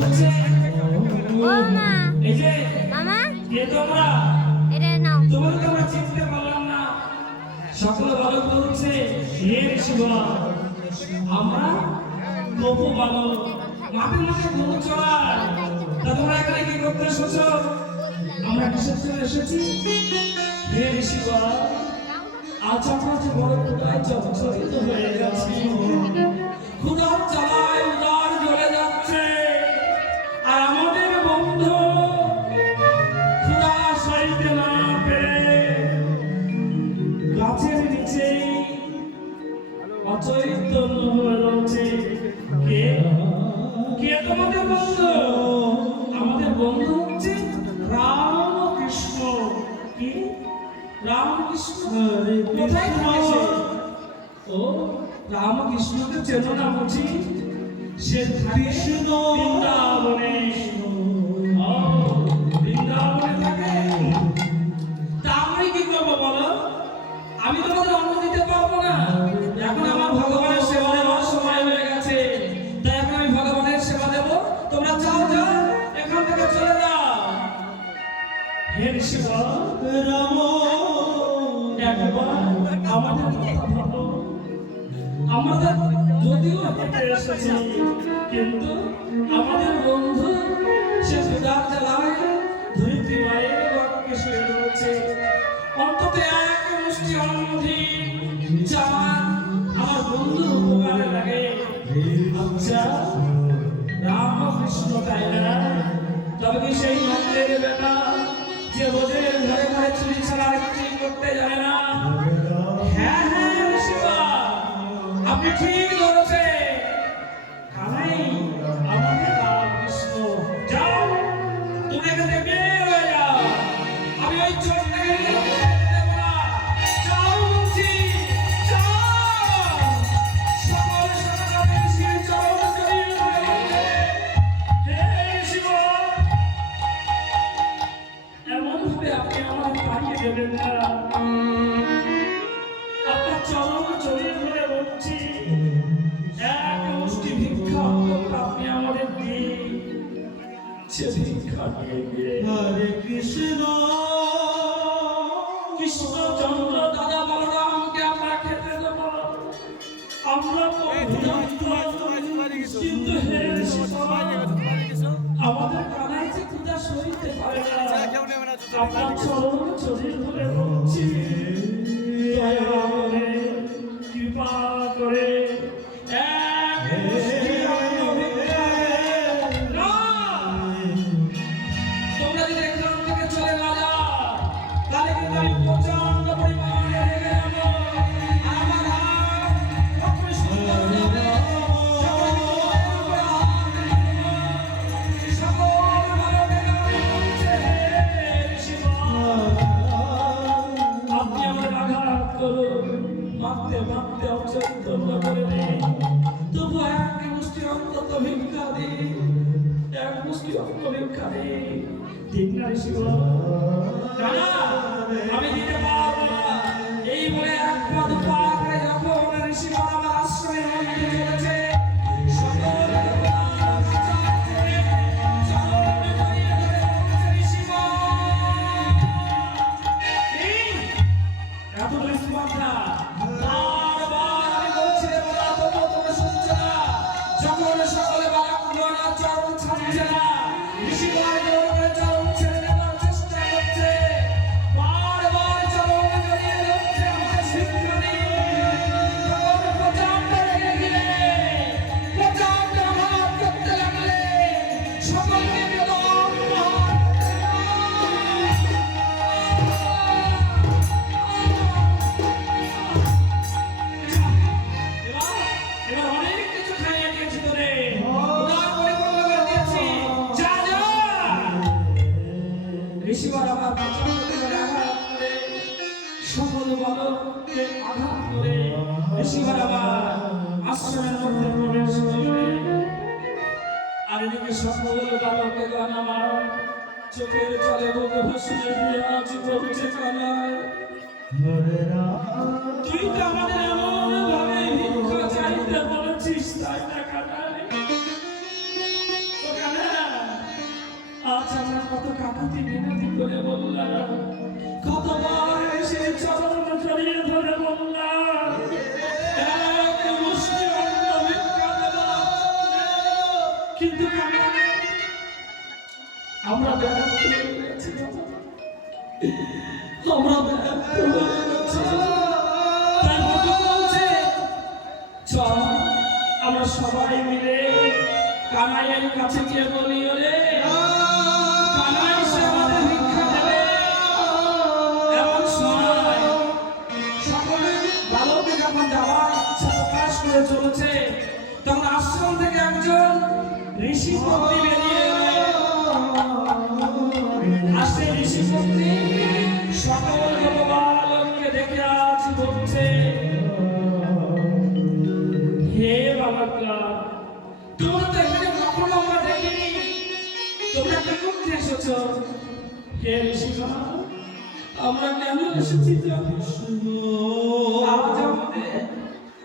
বলছে ও মা এই যে মামা কে তোমরা এটা নাও তোমরা তো আমরা চিনতে পারলাম না সকলে বালক বলছে হে ঋষিগণ আমরা তপু বালক মাঠে মাঠে গরু চড়াই তা তোমরা এখানে কি করতে এসেছো আমরা কিসের জন্য এসেছি হে ঋষিগণ আজ আমরা যে বড় ক্ষুধায় জর্জরিত হয়ে গেছি ক্ষুধার জ্বালায় উদার জ্বলে যাচ্ছে আর আমাদের বন্ধু ক্ষুধা সইতে না পেরে গাছের নিচে অচৈতন্য হয়ে রয়েছে কে কে তোমাদের বন্ধু আমাদের বন্ধু হচ্ছে রামকৃষ্ণ কি রামকৃষ্ণ কোথায় থাকে ও রামকৃষ্ণকে চেনো না বুঝি সে থাকে বৃন্দাবনে ও বৃন্দাবনে থাকে তা আমি কি করবো বলো আমি তোমাদের অন্ন দিতে পারবো না এখন আমার ভগবানের সেবা দেওয়ার সময় হয়ে গেছে তাই এখন আমি ভগবানের সেবা দেব তোমরা যাও যাও এখান থেকে চলে যাও হে ঋষিগণ রাম একবার আমাদের কথা ভাবো আমাদের যদিও হেঁটে এসেছি কিন্তু আমাদের বন্ধু সে সুদার জ্বালায় ধরিত্রী মায়ের বাক্যে শুয়ে রয়েছে অন্তত এক মুষ্টি অন্ন চান আমার বন্ধুর উপকারে লাগে আচ্ছা রামকৃষ্ণ তাই না তবে কি সেই নন্দের বেটা যে রোজের ঘরে ঘরে চুরি ছাড়া একটি করতে জানে না হ্যাঁ হ্যাঁ আপনি ঠিক ধরেছে কানাই আমাদের রামকৃষ্ণ যাও তুমি এখান থেকে বের হয়ে যাও আমি ওই চোখ থেকে দেব না যাও বলছি যাও সকল সকালে সেই চরণ জড়িয়ে ধরে হে শিব এমন ভাবে আপনি আমার তাড়িয়ে দেবেন না আপনার চরণ জড়িয়ে ধরে বলছি এক মুষ্টি ভিক্ষা আপনি আমাদের দিন সে ভিক্ষা দিয়ে হরে কৃষ্ণ কৃষ্ণ চন্দ্র দাদা বলরামকে আমরা খেতে দেব আমরা কিন্তু আমাদের কানাই যে ক্ষুধা সইতে পারে না আপনার চরণ জড়িয়ে ধরে বলছি দয়া করে কৃপা করে এক মুষ্টি অন্ন ভিক্ষা না তোমরা যদি এখান থেকে চলে না যাও তাহলে কিন্তু আমি প্রচন্ড পরিমাণে রেগে যাবো আর আমার হাত কখনোই সুন্দর হবে আপনি আমার আঘাত করুন মারতে মারতে অচৈতন্য করে দিন তবু এক মুষ্টি অন্তত ভিক্ষা দিন এক মুষ্টি অন্ত ভিক্ষা দিন ঠিক না ঋষিগণ না আমি দিতে পারবো না এই বলে এক পা দু পা করে যখন ঋষিগণ আমার আশ্রমের মধ্যে চলেছে সকল সকলে বালক চরণ ছাড়ছে না ঋষিগণ চরণ ছেড়ে দেওয়ার চেষ্টা করছে বারবার চরণ জড়িয়ে ধরছে আমাদের শিক্ষা নেই প্রচন্ড রেগে গেলে প্রচন্ড আঘাত করতে লাগলে সকলকে বেদম এবার অনেক কিছু খাইয়ে দিয়েছি তোরে ঋষিগণ আমার সকল বালককে আঘাত করে ঋষিগণ আমার আশ্রমের মধ্যে প্রবেশ করবে আর এদিকে সকল বালকগণ আমার চোখের জলে বুক ভাসিয়ে দিয়ে আজ বলছে কানাই তুই তো আমাদের এমন ভাবে ভিক্ষা চাইতে বলেছিস তাই না কানাই ও কানাই আজ আমরা কত কাকুতি মিনতি করে বললাম, কতবার এসে চরণ জড়িয়ে ধরে বললাম, এক মুষ্টি অন্ন ভিক্ষা দেবার জন্যে। কিন্তু আমরা ব্যর্থ হয়ে গেছি, আমরা ব্যর্থ হয়ে গেছি। তাই বন্ধু বলছে, চল আমরা সবাই মিলে কানাইয়ের কাছে গিয়ে বলি, ওরে কানাই সে আমাদের ভিক্ষা দেবে। এমন সময় সকলে বালকে যখন যাওয়ার ইচ্ছা প্রকাশ করে চলেছে, তখন আশ্রম থেকে একজন ঋষি পত্নী বেরিয়ে এলো। আসে ঋষি পত্নী সকল বালককে দেখে আজ বলছে, হে বালকরা, তোমরা তো এখানে কখনো আমরা দেখিনি, তোমরা কি করতে এসেছো? হে ঋষিগণ, আমরা কেন এসেছি জানিস? আজ আমাদের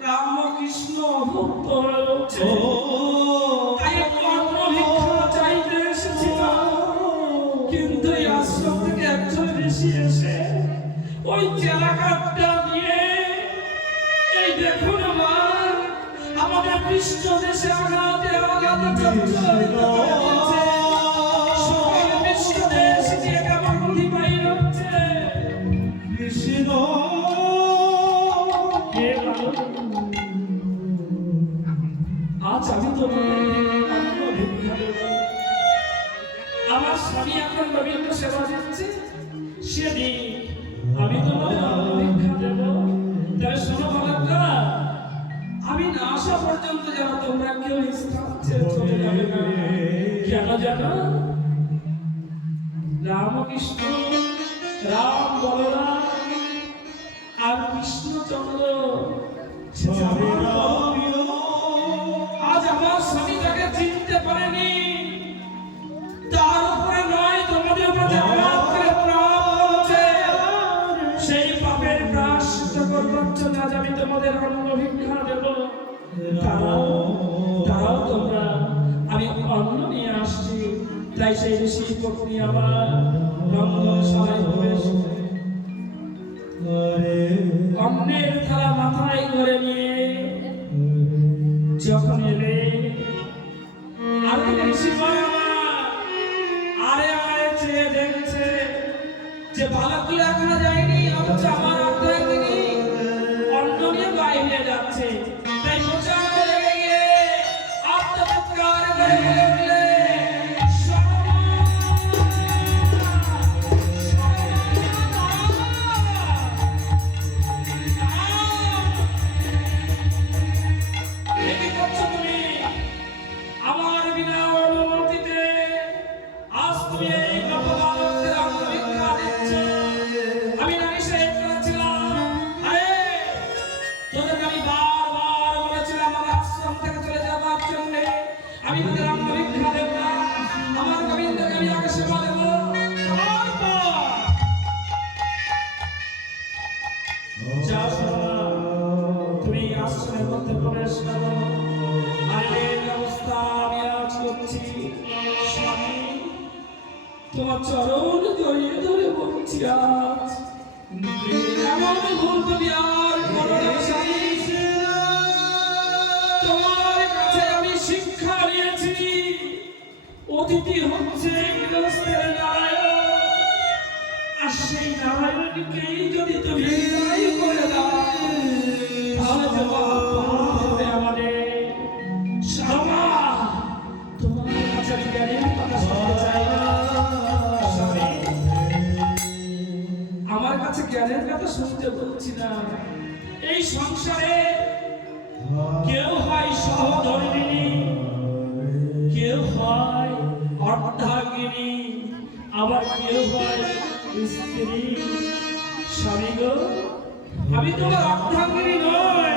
রামকৃষ্ণ ভক্ত হয়েছে, তাই একটু অন্ন ভিক্ষা চাইতে এসেছিলাম। কিন্তু এই আশ্রম থেকে একজন ঋষি এসে ওই চেলাকাঠটা দিয়ে, এই দেখুন আমার আমাদের পৃষ্ঠ দেশে আঘাতে আঘাতে জর্জরিত করে দিচ্ছে। সকল পৃষ্ঠ দেশ দিয়ে কেমন অধিবাই হচ্ছে। হে বালক, আজ আমি তোমাদের অন্ন ভিক্ষা দেব। আমার স্বামী এখন রবীন্দ্র সেবা দিচ্ছে, সেদিন আমি তোমাদের অন্ন ভিক্ষা দেব। তবে শোনো বালকরা, আমি না আসা পর্যন্ত যেন তোমরা কেউ স্থান ছেড়ে চলে যাবে না। কেন জানো? রামকৃষ্ণ, রাম বলরাম আর কৃষ্ণচন্দ্র আজ আমার স্বামী তাকে চিনতে পারেনি। তার উপরে নয়, তোমাদের উপরে যে আঘাত করে পাপ হচ্ছে, সেই পাপের প্রায়শ্চিত্ত করবার জন্য আজ আমি তোমাদের অন্ন ভিক্ষা দেব। তারাও তোমরা, আমি অন্ন নিয়ে আসছি। তাই সেই ঋষি পত্নী আমার রঙ্গশালায় প্রবেশ করে অন্নের থালা মাথায় করে নিয়ে যখন এলে, আর ঋষি আরে আরে চেয়ে দেখছে যে বালকগুলো এখনো যায়নি, অথচ আমার অর্ধেক থেকে অন্ন নিয়ে বাইরে যাচ্ছে। তাই মোচা করে গিয়ে আত্মপৎকার করে বলে, আমার বিনা অনুমতিতে আজ তুমি এই নববালকদের অন্ন ভিক্ষা দিচ্ছ। আমি না নিষেধ করেছিলাম? আরে তোদেরকে আমি বারবার বলেছিলাম আমার আশ্রম থেকে চলে যাবার জন্য। আমি তোদের অন্ন ভিক্ষা দেব না, আমার গোবিন্দকে আমি আগে সেবা দেব। যাও শোনা, তুমি আশ্রমের মধ্যে প্রবেশ করো। আইনের ব্যবস্থা আমি আজ করছি। স্বামী, তোমার চরণ জড়িয়ে ধরে বলছি, আজ এমন ভুল তুমি আর করো না স্বামী। তোমার কাছে আমি শিক্ষা নিয়েছি, অতিথি হচ্ছে গৃহস্থের নারায়ণ। আর সেই নারায়ণকেই যদি তুমি বিদায় করে দাও, তাহলে যে পাপ হবে আমাদের। শামা, তোমার কাছে আমি জ্ঞানের কথা শুনতে চাই না। স্বামী, আমার কাছে জ্ঞানের কথা শুনতে বলছি না। এই সংসারে কেউ হয় সহধর্মিণী, কেউ হয় অর্ধাঙ্গিনী, আবার কেউ হয় স্ত্রী। স্বামী গো, আমি তোমার অর্ধাঙ্গিনী নয়,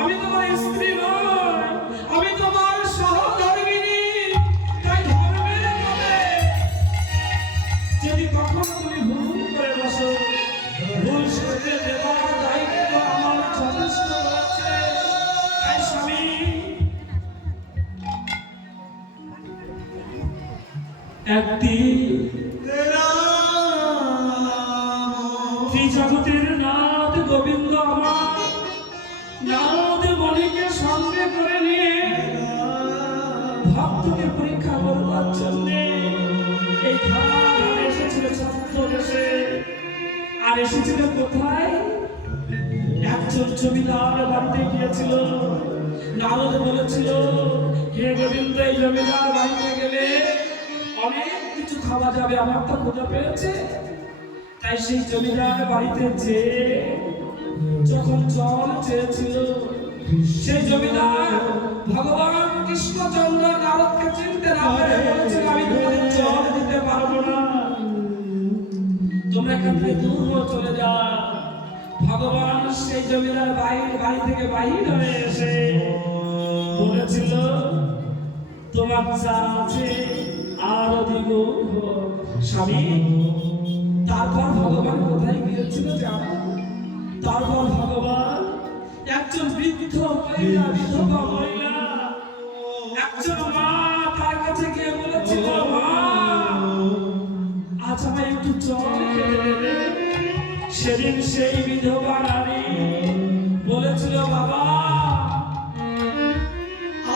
আমি তোমার স্ত্রী নয়, আমি তোমার সহধর্মিণী। তাই ধর্মের নামে যদি কখনো তুমি ভুল করে বসো, ভুল শুনতে দেওয়ার দায়িত্ব আমার যথেষ্ট রয়েছে। তাই স্বামী, একদিন ত্রিজগতের নাথ গোবিন্দ আমার নারদ মণিকে সঙ্গে করে নিয়ে ভক্তকে পরীক্ষা করবার জন্য এই ধারে এসেছিল ছদ্মবেশে। আর এসেছিল কোথায়? একজন জমিদার বাড়িতে গিয়েছিল। নারদ বলেছিল, হে গোবিন্দ, এই জমিদার বাড়িতে গেলে অনেক কিছু খাওয়া যাবে, আমার তো ক্ষুধা পেয়েছে। তাই সেই জমিদার বাড়িতে যে যখন জল চেয়েছিল, সেই জমিদার ভগবান কৃষ্ণচন্দ্র নারদকে চিনতে না পেরে বলেছিল, আমি তোমাদের জল দিতে পারবো না, তোমরা এখান থেকে দূর চলে যাও। ভগবান সেই জমিদার বাড়ি থেকে বাহির হয়ে এসে বলেছিল, তোমার যা আছে আর দিব স্বামী। তারপর ভগবান কোথায় গিয়েছিল জানো? তারপর ভগবান একজন বৃদ্ধ মহিলা, বিধবা মহিলা, একজন মা, তার কাছে গিয়ে বলেছিল, মা আজ আমায় একটু জল খেতে দেবে। সেদিন সেই বিধবা নারী বলেছিল, বাবা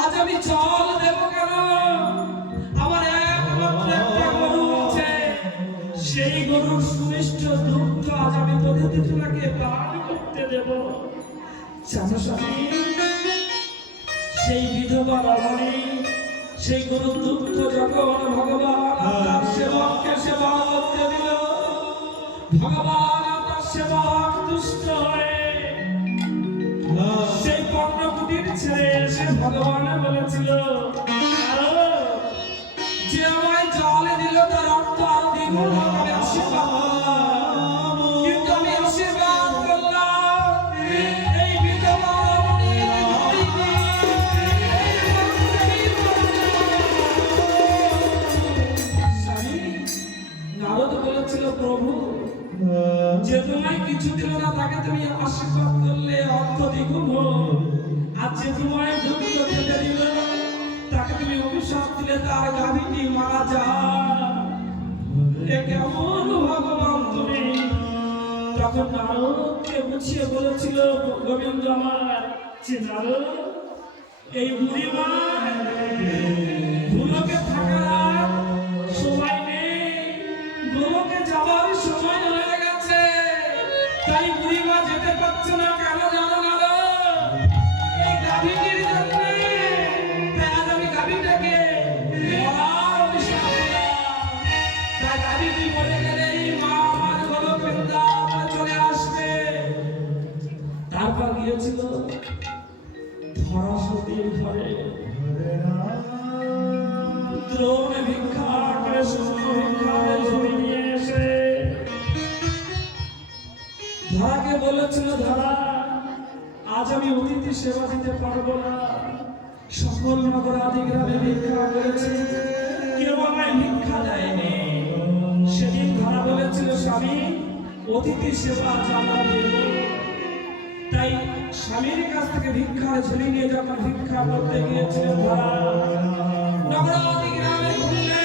আজ আমি জল দেব কেন? আমার একমাত্র একটা গরু আছে, সেই গরুর সুমিষ্ট দুগ্ধ আজ আমি প্রতিদিন তোমাকে পান করতে দেব। জানো স্বামী, সেই বিধবা রমণী সেই গরুর দুগ্ধ যখন ভগবান তার সেবককে সেবা করতে দিল, ভগবান তার সেবক দুষ্ট হয়ে সেই পর্ণকুটির ছেড়ে এসে ভগবান বলেছিল, যে আমায় জল দিল তার অর্থ আরো দ্বিগুণ হবে, আশীর্বাদ করলাম। কিন্তু আমি আশীর্বাদ করলাম এই বিধবা রমণীর হরিকে। স্বামী, নারদ বলেছিল, প্রভু যে তোমায় কিছু দিল না তাকে তুমি আশীর্বাদ করলে অর্থ দ্বিগুণ হোক, আর যে তোমায় দুঃখ খেতে দিল তাকে তুমি অভিশাপ দিলে তার গাভীটি মারা যায়। এ কেমন ভগবান তুমি? তখন নারদকে বুঝিয়ে বলেছিল গোবিন্দ আমার, যে নারদ, এই বুড়ি মা ভুলোকে থাকার সময় নেই, ভুলোকে যাওয়ার সময় হয়ে গেছে। তাই বুড়ি মা যেতে পারছে না, কেন জানো না? এই গাভীটির জন্য। তাই আজ আমি গাভীটাকে মরার অভিশাপ দিলাম। তাই গাভীটি মরে গেলেই মা আমার গোলক বৃন্দাবনে চলে আসবে। তারপর গিয়েছিল ধরাসতীর ঘরে, দ্রোণ ভিক্ষা করে শুকনো ভিক্ষার ঝুড়ি নিয়ে এসে ধরাকে বলেছিল, ধরা আজ আমি অতিথি সেবা দিতে পারবো না। সকল নগরাদি গ্রামে ভিক্ষা করেছি, কেউ আমায় ভিক্ষা দেয়নি। সেদিন ধরা বলেছিল, স্বামী অতিথি সেবা জানা দেব। তাই স্বামীর কাছ থেকে ভিক্ষার ঝুলি নিয়ে যখন ভিক্ষা করতে গিয়েছিল ধরা, নগরাদি গ্রামে ঘুরলে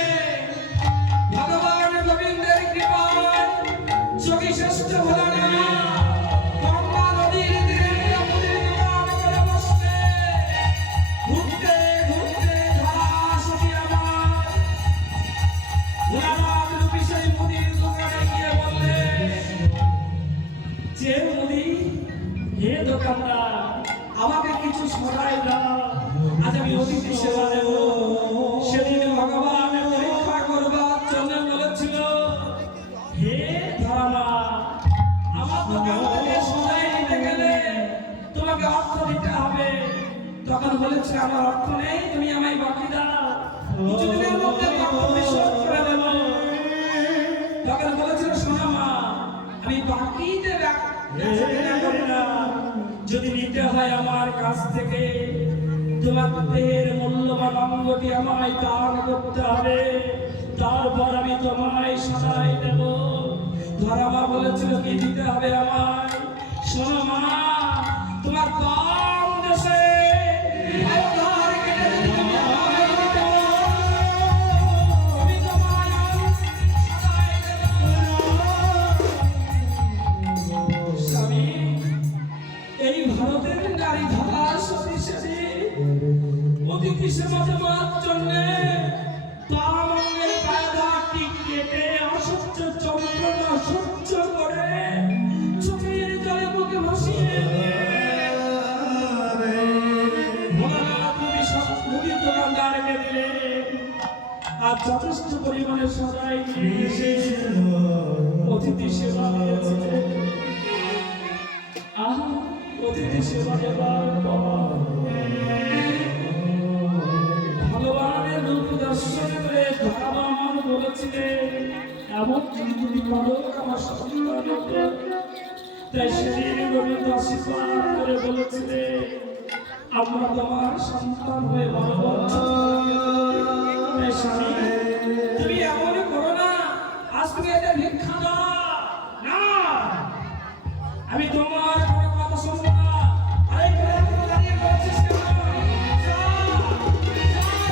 ভগবান গোবিন্দের কৃপায় যোগী শ্রেষ্ঠ ভোলানাথ গঙ্গা নদীর তীরে মুদির দোকান করে বসলে। ঘুরতে ঘুরতে ধরা সতী আমার ভোলানাথ রূপী সেই মুদির দোকানে গিয়ে বললে, যে মুদি, হে দোকানদার, আমাকে কিছু সরাই দাও, আজ আমি অতিথি সেবা দেব। সেদিন ভগবান পরীক্ষা করবার জন্য বলেছিল, হে ধরা, আমার দোকান থেকে সরাই নিতে গেলে তোমাকে অর্থ দিতে হবে। তখন বলেছে, আমার অর্থ নেই, তুমি আমায় বাকি দাও, কিছুদিনের মধ্যে অর্থ পরিশোধ করে দেব। তখন বলেছিল, শোনো মা, আমি বাকিতে করি না, যদি নিতে হয় আমার কাছ থেকে তোমার দেহের মূল্যবান অঙ্গটি আমায় দান করতে হবে, তারপর আমি তোমায় সরাই দেব। ধরা মা বলেছিল, কি দিতে হবে আমায়? শোনো মা, তোমার বাম দেশে আধার কেটে যদি তুমি আমায় দিতে, আমি তোমার আর যথেষ্ট পরিমাণে সবাই নিয়ে এসে অতিথি সেবা দিয়েছে। অতিথি সেবা দেবার পর ভগবানের রূপ দর্শন করে ভগবান বলেছিলেন, এমন যদি বালক আমার সন্তান হতো। তাই সেদিন গোবিন্দ আশীর্বাদ করে বলেছিলেন, আমরা তোমার সন্তান হয়ে বড় তাই স্বামী তুমি এমন করো না, আজ তুমি এটা ভিক্ষা দাও না, আমি তোমার কোনো কথা শুনবো না। আরে কেন দাঁড়িয়ে বলছিস কেন? যা,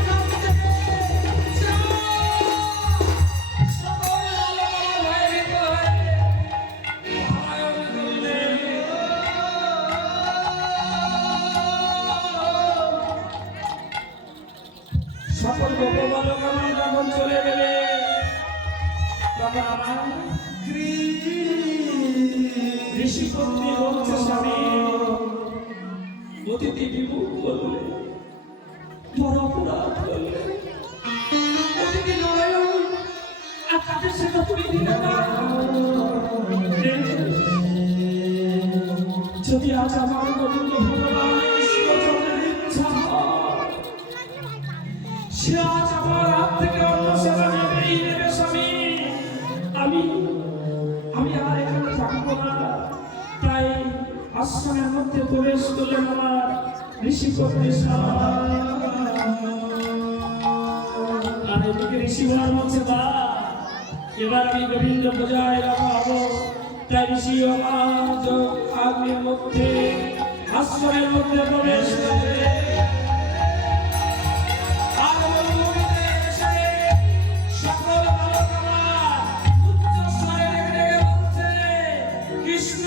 যা, যা, সকল বালক আমার ভয়ে ভীত হয়ে পলায়ন করলে। সকল গোপ বালক আমার যখন চলে গেলে তখন আমার ঋষিপত্নী বলছে, স্বামী অতিথি বিমুখ বললে, বড় অপরাধ করলে, অতিথি নয় আর তাদের সেটা তুমি দিলে না। যদি আজ আমার গোবিন্দ ভগবান ঈশ্বরের ইচ্ছা হয়, সে আজ আমার হাত থেকে অন্য সেবা নেবেই নেবে স্বামী। আমি আর এখানে থাকবো না। তাই আশ্রমের মধ্যে প্রবেশ করলেন আমার ঋষিপত্নী। আর এদিকে ঋষি বলার মধ্যে বা এবার আমি গোবিন্দ পূজায় রাখাবো। তাই ঋষি আমার আগ্নের মধ্যে আশ্রমের মধ্যে প্রবেশ করে সকল বালক আমার উচ্চস্বরে ডেকে বলছে, কৃষ্ণ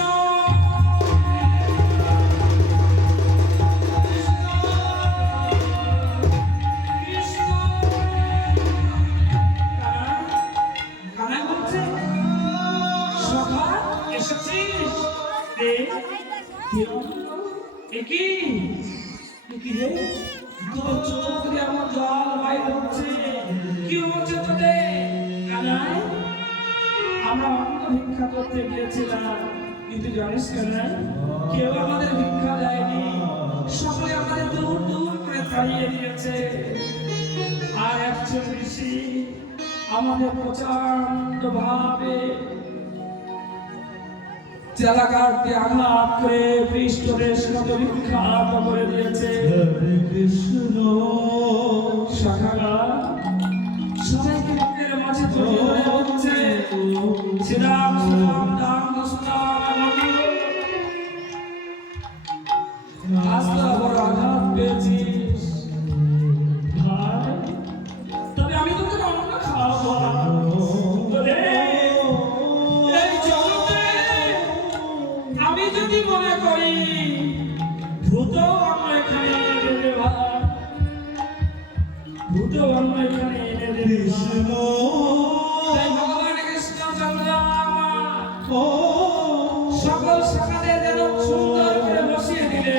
ভিক্ষা করতে গিয়েছিলাম, কিন্তু জানিস কানাই, কেউ আমাদের ভিক্ষা দেয়নি, সকলে আমাদের দূর দূর করে তাড়িয়ে দিয়েছে। আর একজন ঋষি আমাদের প্রচন্ড ভাবে চেলাকারকে আঘাত করে পৃষ্ঠদেশ মত বিখ্যাত করে দিয়েছে। কৃষ্ণ শাখারা সবাইকে বুকের মাঝে জড়িয়ে ধরে বলছে, শ্রীরাম শ্রীরাম রাম আজ তো বড় আঘাত পেয়েছিস ভাই, তবে আমি তোকে অন্ন খাওয়াবো। এই জগতে আমি যদি মনে করি ভূত অন্ন এখানে এনে দেবে ভাই, ভূত অন্ন এখানে এনে দেবে কৃষ্ণ। তাই ভগবান কৃষ্ণচন্দ্র সকল শাখাতে যেন সুন্দর করে বসিয়ে দিলে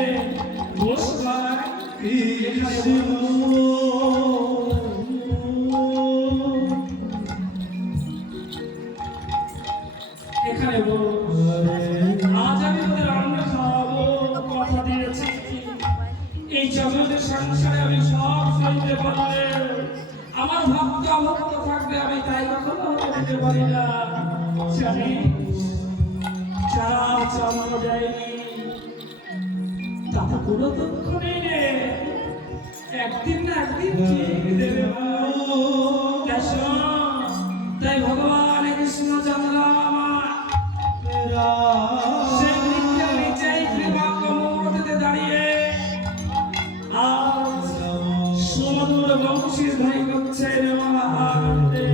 এখানে আজ আমি ওদের অন্ন খাওয়াবো, কথা দিয়েছি। এই জগতের সংসারে আমি সব সইতে পারলে আমার ভক্ত অভক্ত থাকবে, আমি তাই কখনো দিতে পারি না। জানি যারা জন্ম দেয়নি তাতে কোনো দুঃখ নেই রে, একদিন না একদিন ঠিক দেবে। তাই ভগবান কৃষ্ণচন্দ্র আমার সেই বৃক্ষের নিচেই কৃপামূর্তিতে দাঁড়িয়ে আজ সুমধুর বংশীর ধ্বনি করছে মহাভারতে।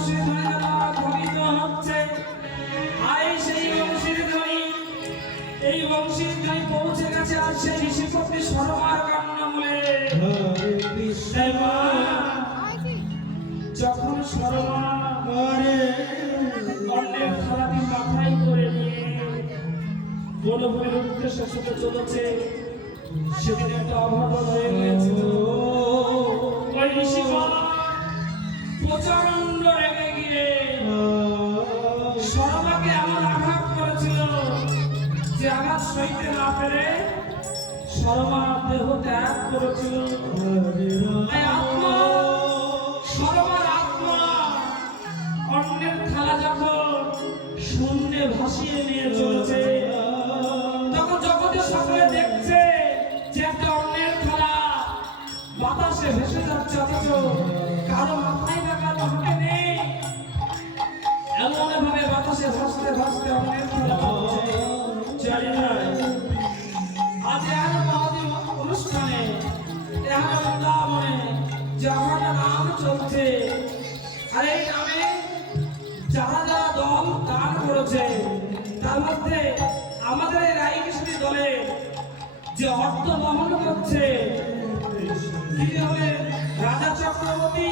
বংশীর ধ্বনি ধ্বনিত হচ্ছে। আর সেই বংশীর ধ্বনি, এই বংশীর ধ্বনি পৌঁছে গেছে আর সেই ঋষিপত্নী সরমার কান্নামূলে। তাই মা, যখন সরমা অন্যের থালাটি মাথায় করে নিয়ে বনভূমির উদ্দেশ্যে ছুটে চলেছে, সেদিন একটা অঘটন হয়ে গিয়েছিল। ওই ঋষিগণ প্রচন্ড রেগে গিয়ে সরমাকে এমন আঘাত করেছিল যে আঘাত সইতে না পেরে সরমা দেহ ত্যাগ করেছিল। তাই আত্মা, সরমার আত্মা অন্যের থালা যখন শূন্যে ভাসিয়ে নিয়ে চলেছে, তখন জগতে সকলে দেখছে যে একটা অন্যের থালা বাতাসে ভেসে যাচ্ছে, অথচ কারো মাথায় না কারো হাতে নেই। এমন ভাবে বাতাসে ভাসতে ভাসতে অন্যের থালা যাচ্ছে। জানি না আজ এর মহাদেব অনুষ্ঠানে এখানে বৃন্দাবনে যখন নাম চলছে, আর এই নামে যারা যারা দল দান করেছে, তার মধ্যে আমাদের এই রাইকিশোরী দলে যে অর্থ বহন করছে তিনি হলেন রাজা চক্রবর্তী।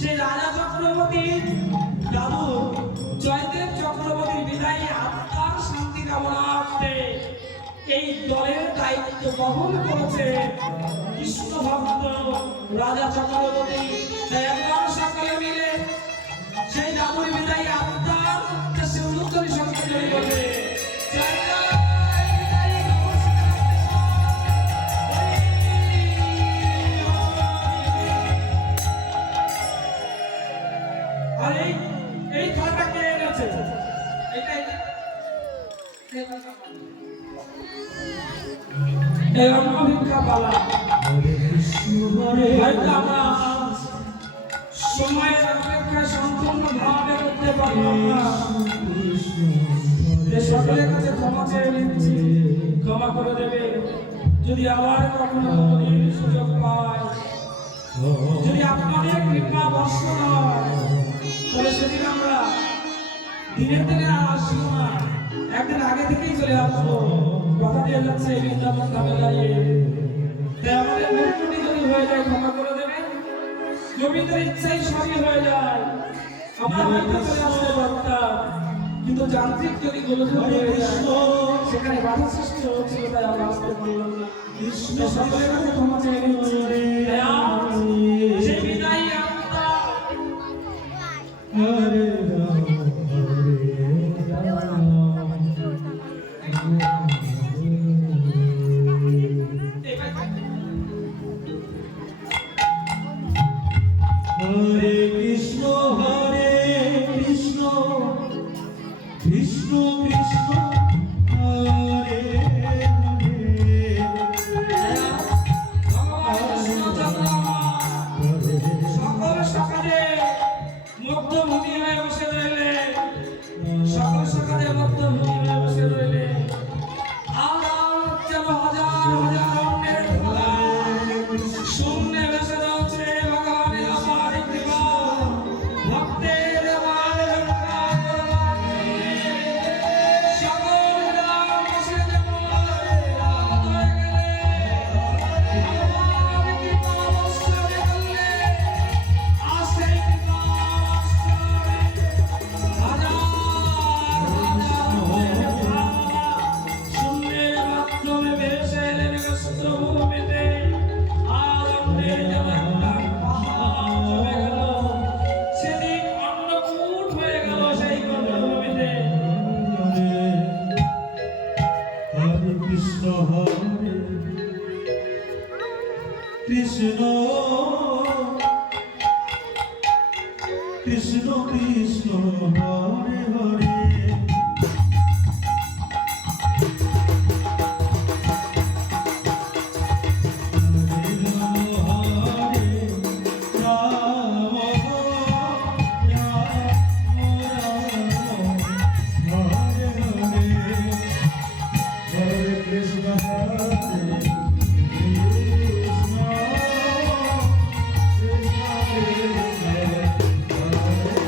সেই রাজা চক্রবর্তী দাদু জয়দেব চক্রবর্তীর বিদায়ী আত্মার শান্তি কামনার্থে এই দলের দায়িত্ব বহন করেছে কৃষ্ণ ভক্ত রাজা চক্রবর্তী। তাই একবার সকলে মিলে সেই দাদুর বিদায়ী আত্মার সিন্ধুত্তরী সঙ্গে জড়ি করবে। আর এই খেলাটা কে এনেছে? এই অন্ন ভিক্ষা পালা হয়তো আমরা সময়ের অপেক্ষায় সম্পূর্ণ ভাবে করতে পারলাম না। সকলের কাছে ক্ষমা চেয়ে নিচ্ছি, ক্ষমা করে দেবে। যদি আবার কখনো সুযোগ পায়, যদি আপনাদের কৃপা বর্ষণ হয়, তাহলে সেদিন আমরা দিনের দিনে আর আসবো না, একদিন আগে থেকেই চলে আসবো। কথা দিয়ে যাচ্ছে এই বৃন্দাবন ধামে দাঁড়িয়ে। তাই আমাদের মূর্তি যদি হয়ে যায় ক্ষমা করে দেবে। গোবিন্দের ইচ্ছাই সবই হয়ে যায়। আমরা হয়তো চলে আসতে পারতাম, কিন্তু যান্ত্রিক যদি গোলযোগ হয়ে যায় সেখানে বাধা সৃষ্টি হচ্ছিল, তাই আমরা আসতে পারলাম না। সকলের কাছে ক্ষমা চেয়ে নিচ্ছি। সেই বিদায়ী আত্মা হরে রাম হরে কৃষ্ণ হরে কৃষ্ণ কৃষ্ণ কৃষ্ণ হরে সকল সকালে মধ্যভূমি হয়ে বসে রইলে, সকল সকালে মধ্যভূমি হয়ে বসে রইলে। আর যেন হাজার হাজার অন্যের ফলা শূন্যে ভেসে যাচ্ছে ভগবানের অপার কৃপা। ভক্তের সকল গ্রাম বসে যেমন রাত হয়ে গেলে ভগবান কৃপা বর্ষণে করলে আর সেই কৃপা বর্ষণে হাজার শূন্যের মাধ্যমে ভেসে এলেন কষ্ট ভূমিতে। আর অন্যের যেমন পাহাড় জমে গেল, সেদিন অন্নকূট হয়ে গেল সেই কর্মভূমিতে। হরে কৃষ্ণ হরে কৃষ্ণ কৃষ্ণ কৃষ্ণ হরে হরে Hare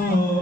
কৃষ্ণ